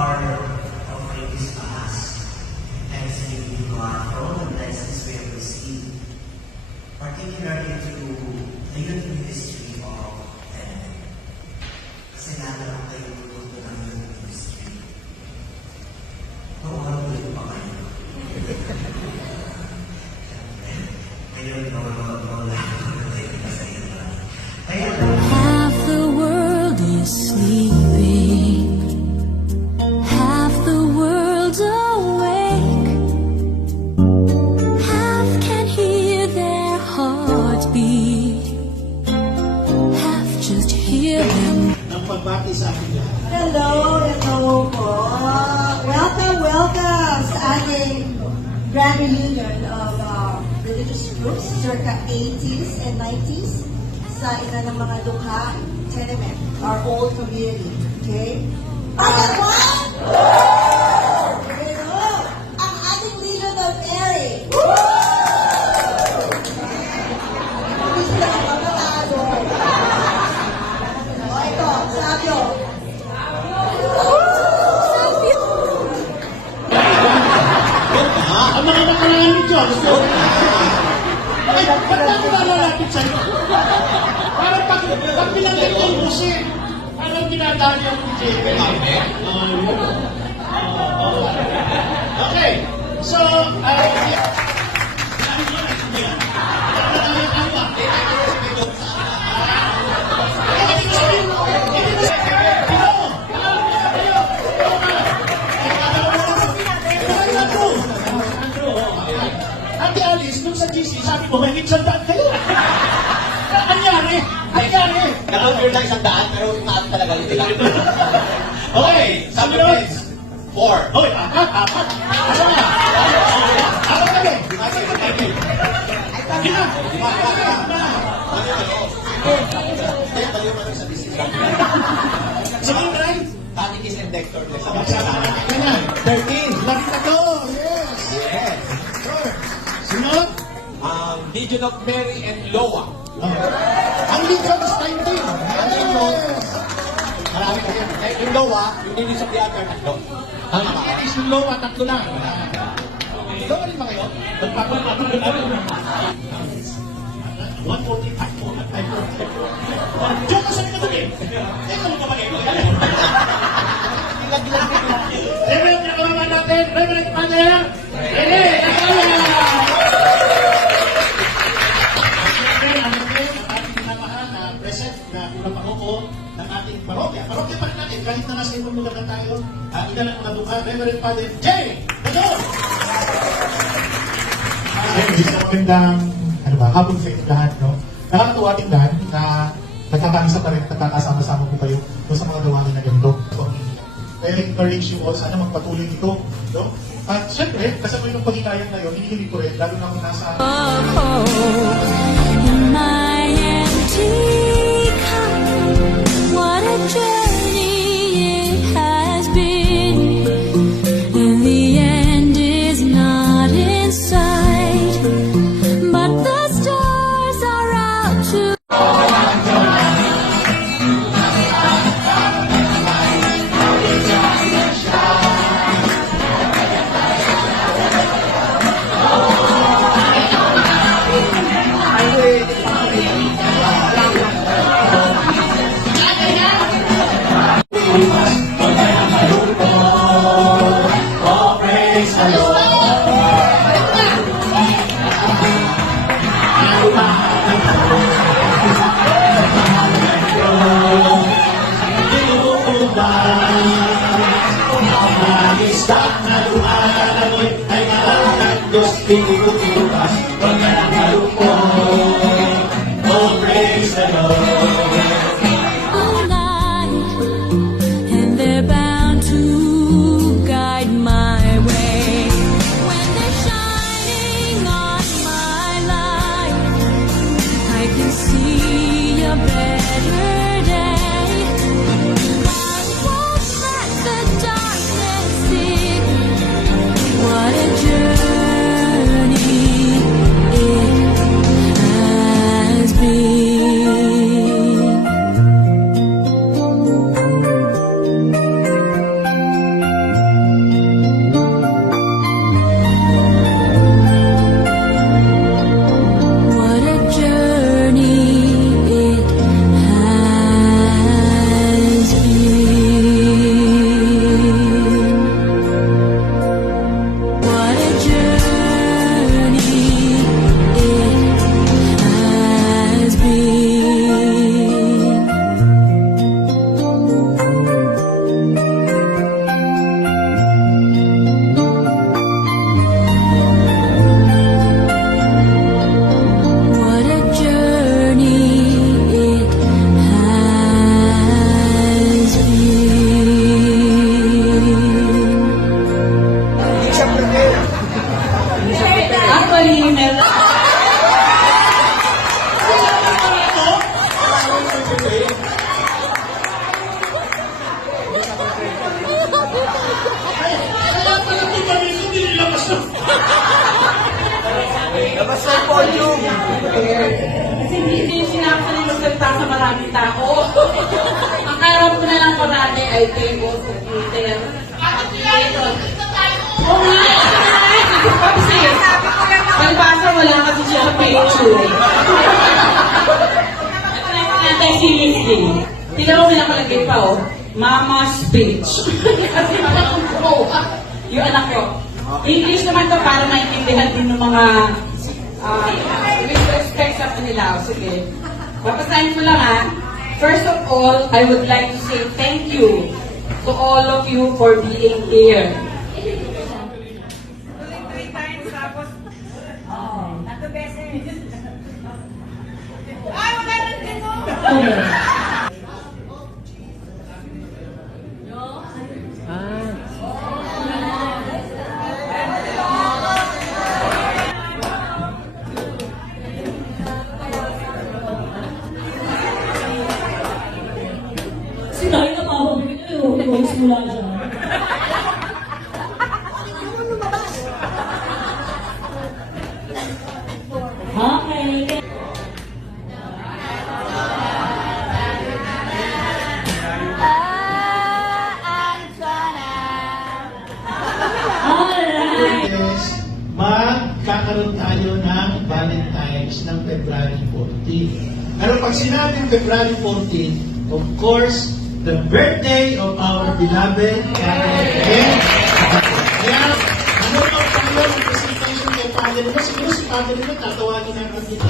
are offering this to us. Thanks be to God for all the blessings we have received, particularly through the youth ministry of Tenet. Kasi nalang kayo tututo ng youth ministry. Nauhagulin pa kayo. Ngayon, nawala kayo sa iyo. Half the world is sleeping, half the world's awake, half can hear their hearts beat, half just hear them. Ang pagbati sa akin lahat. Hello po. Welcome sa ating grand reunion of religious groups circa 80s and 90s sa ina ng mga dukha, Tenement, our old community. Okay? At one! Okay, no. Ang ating Legion of Mary. Hindi sila kapagkakado. O ito, Sabio. Ang mga nakaraan ni Diyos. Ay, ba't ako nalalapit sa'yo? Parang pag pinagay ko yung musik, parang pinadaan yung DJ. Okay, so, Ate Alice, nung sa GC, sabi mo, may sandaan kayo. Anyari? Naka-appear lang isang daan, pero taas talaga hindi lang. Okay, Sabi sunod. friends, 4. Hoy, apat. Asa nga? Apat lagi. Gina. Sunod, right? Catechist and Dector. Ganyan. 13. Lagi na to. Yes. Yes. Sure. Sunod. Legion of Mary and Loa. Ang Legion is 19. Yes. Marami kayo. Yung Loa, yung Lilies of the Altar, tatlo. Ang is yung lowa, tatlo lang. Lowa rin ba kayo? Magpapalapit. 145 po. Diyan ka sa mga tuloy. Teka mo kapag ito. Reverend, nakababa natin. Reverend Father. Rene, nakababa. Ang ating pinamahal na present na unang panguko ng ating parokya. Parokya pa rin natin. Kahit na nasa ibang lugar na tayo, ina lang mga dukha. Reverend Father J. Gadon! Magandang hapon sa inyong lahat, no? Nakakatuwa tingnan na nagkakaisa pa rin, nagkakasama-sama po kayo sa mga gawain na ganito. So, I encourage you all, sana magpatuloy ito, no? At syempre, kasabay ng pagkikayang na yun, hinihiling ko rin, lalo na kung nasa... In my empty cup, what a journey it has been. In the end is not in sight, but the stars are out to. All night, and they're bound to guide my way. When they're shining on my life, I can see a better day. I won't let the darkness in. What a journey podium. Kasi hindi sinabi magsalita sa maraming tao. Ang karap ko na lang parati ay tables at Twitter. Oo nga, kasi palibasa wala kasi siya sa picture. At natin si Lizzie. Tignan mo nakalagay pa oh. Mama's speech. Kasi anak ko. Yung anak ko. English naman to para maintindihan din ng mga with respect sa kanila. Sige. Papasahin ko lang ha. First of all, I would like to say thank you to all of you for being here. Sinabi na mababigyan nyo yung simula dyan. Okay. Alright. Yes, magkakaroon tayo ng Valentine's ng February 14. Pero pag sinabing February 14, of course, the birthday of our beloved Karen. Kaya, ano pa tayo ang presentation kay Father mo? Siguro si Father mo tatawagin na natin.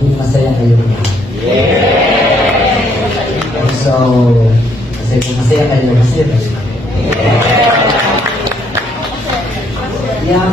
Masaya kayo. So, kasi kung masaya kayo, masaya kayo. Yeah,